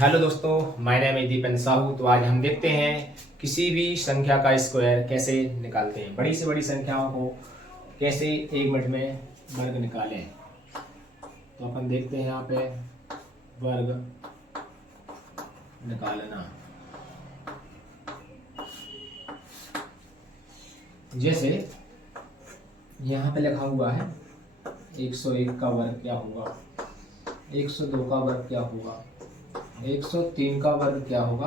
Hello दोस्तों, my name is दीपन Sahu. तो आज हम देखते हैं किसी भी संख्या का स्क्वायर कैसे निकालते हैं। बड़ी से बड़ी संख्याओं को कैसे 1 मिनट में वर्ग निकालें। तो अपन देखते हैं यहाँ पे वर्ग निकालना। जैसे यहाँ पे लिखा हुआ है 101 का वर्ग क्या होगा, 102 का वर्ग क्या होगा, 103 का वर्ग क्या होगा,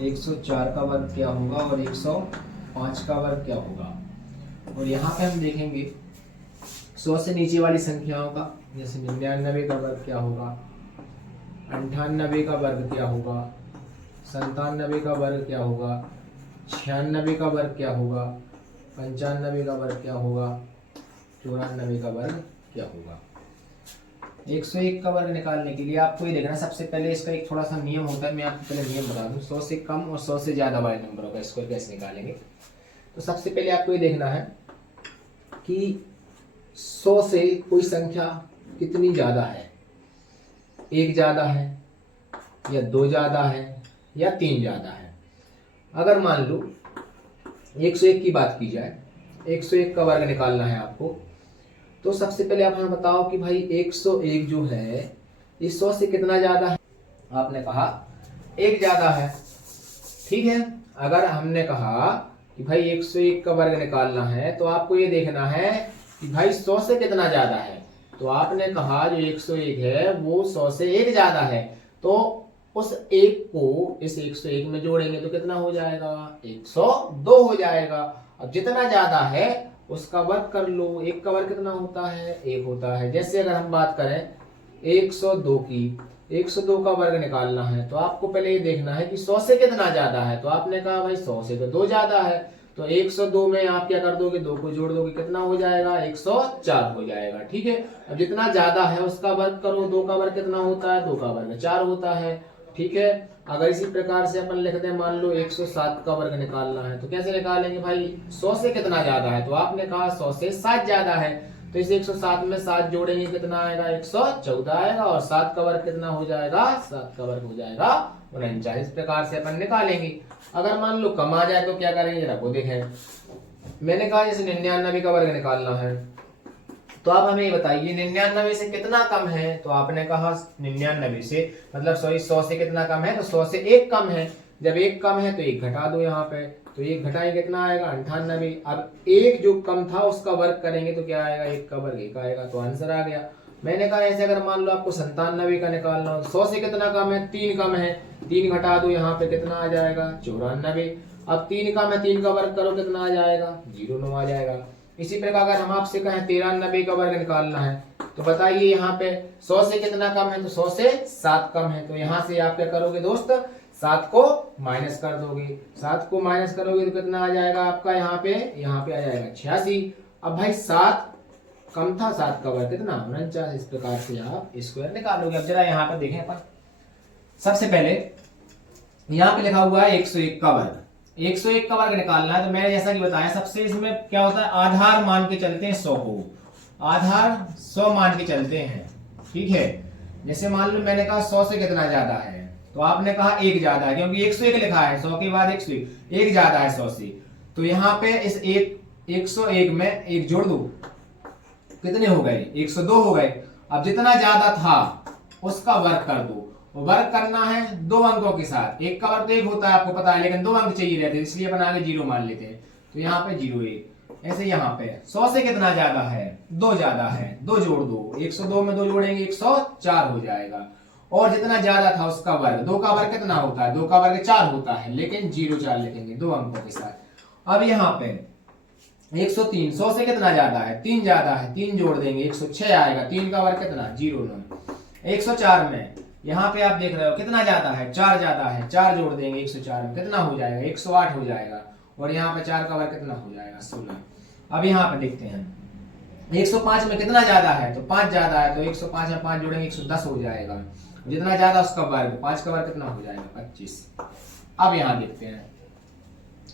104 का वर्ग क्या होगा और 105 का वर्ग क्या होगा। और यहाँ पे हम देखेंगे 100 से नीचे वाली संख्याओं का, जैसे 99 का वर्ग क्या होगा, 98 का वर्ग क्या होगा, 97 का वर्ग क्या होगा, 96 का वर्ग क्या होगा, 95 का वर्ग क्या होगा, 94 का वर्ग क्या होगा। 101 का वर्ग निकालने के लिए आपको ये देखना, सबसे पहले इसका एक थोड़ा सा नियम होता है। मैं आपको पहले नियम बता दूं, 100 से कम और 100 से ज्यादा वाले नंबरों का स्क्वायर कैसे निकालेंगे। तो सबसे पहले आपको ये देखना है कि 100 से कोई संख्या कितनी ज्यादा है, 1 ज्यादा है या 2 ज्यादा है या 3 ज्यादा है। अगर मान लो 101 की बात की जाए, 101 का वर्ग निकालना है आपको, तो सबसे पहले आप हमें बताओ कि भाई 101 जो है इस 100 से कितना ज्यादा है। आपने कहा 1 ज्यादा है, ठीक है। अगर हमने कहा कि भाई 101 का वर्ग निकालना है तो आपको ये देखना है कि भाई 100 से कितना ज्यादा है। तो आपने कहा जो 101 है वो 100 से 1 ज्यादा है, तो उस 1 को इस 101 में जोड़ेंगे तो कितना हो जाएगा, 102 हो जाएगा। अब जितना ज्यादा है उसका वर्ग कर लो। 1 का वर्ग कितना होता है, 1 होता है। जैसे अगर हम बात करें 102 की, 102 का वर्ग निकालना है तो आपको पहले ये देखना है कि 100 से कितना ज्यादा है। तो आपने कहा भाई 100 से तो 2 ज्यादा है, तो 102 में आप क्या कर दोगे, 2 को जोड़ दोगे, कितना हो जाएगा, 104 हो जाएगा, ठीक है। अब जितना ज्यादा है उसका वर्ग करो। 2 का वर्ग कितना होता है, 2 का वर्ग 4 होता है, ठीक है। अगर इसी प्रकार से अपन लिखते हैं, मान लो 107 का वर्ग निकालना है तो कैसे निकालेंगे भाई, 100 से कितना ज्यादा है। तो आपने कहा 100 से 7 ज्यादा है, तो इस 107 में 7 जोड़ेंगे कितना आएगा, 114 आएगा। और 7 का वर्ग कितना हो जाएगा, 7 का वर्ग हो जाएगा 49। इस प्रकार से अपन निकालेंगे। अगर मान लो कम आ जाए तो क्या करेंगे, जरा वो देखें। मैंने कहा जैसे 99 का वर्ग निकालना है, तो आप हमें ये बताइए 99 से कितना कम है। तो आपने कहा 99 से मतलब 100 से कितना कम है, तो 100 से 1 कम है। जब 1 कम है तो 1 घटा दो यहाँ पे, तो 1 घटाएं कितना आएगा, 98। अब 1 जो कम था उसका वर्ग करेंगे तो क्या आएगा, 1 का वर्ग 1 आएगा, तो आंसर आ गया। मैंने कहा ऐसे अगर मान लो आपको 97 का निकालना हो, 100 से कितना कम है, 3 कम है, 3 घटा दो यहाँ पे कितना आ जाएगा, 94। अब 3 कम है, 3 का वर्ग करो कितना आ जाएगा, 09 आ जाएगा। इसी प्रकार अगर हम आपसे कहें 93 का वर्ग निकालना है तो बताइए यहाँ पे 100 से कितना कम है, तो 100 से 7 कम है। तो यहाँ से आप क्या करोगे दोस्त, 7 को माइनस कर दोगे। 7 को माइनस करोगे तो कितना आ जाएगा आपका, यहाँ पे आ जाएगा 86। अब भाई 7 कम था, 7 का वर्ग कितना, 49। इस प्रकार से आप स्क्वायर निकालोगे। अब जरा यहाँ पर देखें अपन, सबसे पहले यहाँ पे लिखा हुआ है 101 का वर्ग, 101 का वर्ग निकालना है। तो मैंने जैसा कि बताया, सबसे इसमें क्या होता है, आधार मान के चलते हैं 100 को, आधार 100 मान के चलते हैं, ठीक है। जैसे मान लो मैंने कहा 100 से कितना ज्यादा है, तो आपने कहा 1 ज्यादा है, क्योंकि 101 लिखा है, 100 के बाद 101, 1 ज्यादा है 100 से। तो यहाँ पे इस 101 में 1 जोड़ दो, कितने हो गए, 102 हो गए। अब जितना ज्यादा था उसका वर्ग कर दो। वर्ग करना है 2 अंकों के साथ, 1 का वर्ग तो 1 होता है आपको पता है, लेकिन 2 अंक चाहिए रहते हैं, इसलिए अपन आगे 0 मान लेते हैं। तो यहाँ पे 01। ऐसे यहाँ पे 100 से कितना ज्यादा है, 2 ज्यादा है, 2 जोड़ दो, 102 में 2 जोड़ेंगे 104 हो जाएगा। और जितना ज्यादा था उसका वर्ग, 2 का वर्ग कितना होता है, 2 का वर्ग 4 होता है, लेकिन 04 लिखेंगे 2 अंकों के साथ। अब यहाँ पे 103, 100 से कितना ज्यादा है, 3 ज्यादा है, 3 जोड़ देंगे 106 आएगा, 3 का वर्ग कितना, 09। 104 में यहाँ पे आप देख रहे हो कितना ज्यादा है, 4 ज्यादा है, 4 जोड़ देंगे 104 में, कितना हो जाएगा, 108 हो जाएगा। और यहाँ पे 4 का वर्ग कितना हो जाएगा, 16। अब यहाँ पे देखते हैं 105 में कितना ज्यादा है, तो 5 ज्यादा है, तो 105 में 5 जोड़ेंगे 110 हो जाएगा। जितना ज्यादा उसका वर्ग, 5 का वर्ग कितना हो जाएगा, 25। अब यहाँ देखते हैं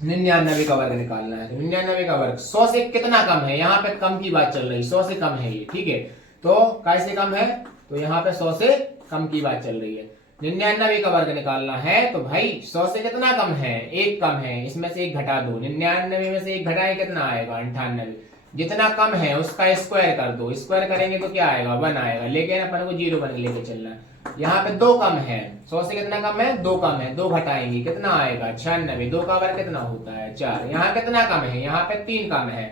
99 का वर्ग निकालना है। तो 99 का वर्ग 100 से कितना कम है, यहाँ पे कम की बात चल रही, 100 से कम है ये, ठीक है। तो कैसे कम है, तो यहाँ पे 100 से कम की बात चल रही है। 99 का वर्ग निकालना है तो भाई 100 से कितना कम है, एक कम है, इसमें से एक घटा दो, 99 में से एक घटाए कितना आएगा 98, जितना कम है उसका स्क्वायर कर दो, स्क्वायर करेंगे तो क्या आएगा 1 आएगा, लेकिन अपन को 0 बन लेके चलना है। यहाँ पे 2 कम है, 100 से कितना कम है 2 कम है, 2 घटाएंगे कितना आएगा 96, 2 का वर्ग कितना होता है 4, यहाँ कितना कम है, यहाँ पे 3 कम है,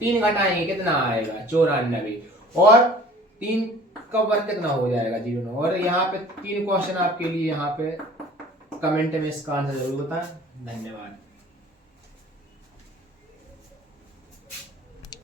3 घटाएंगे कितना आएगा 94, और 3 का वर्ग कितना हो जाएगा 0। और यहाँ पे 3 क्वेश्चन आपके लिए यहाँ पे कमेंट में इसका आंसर जरूर बताएं। धन्यवाद।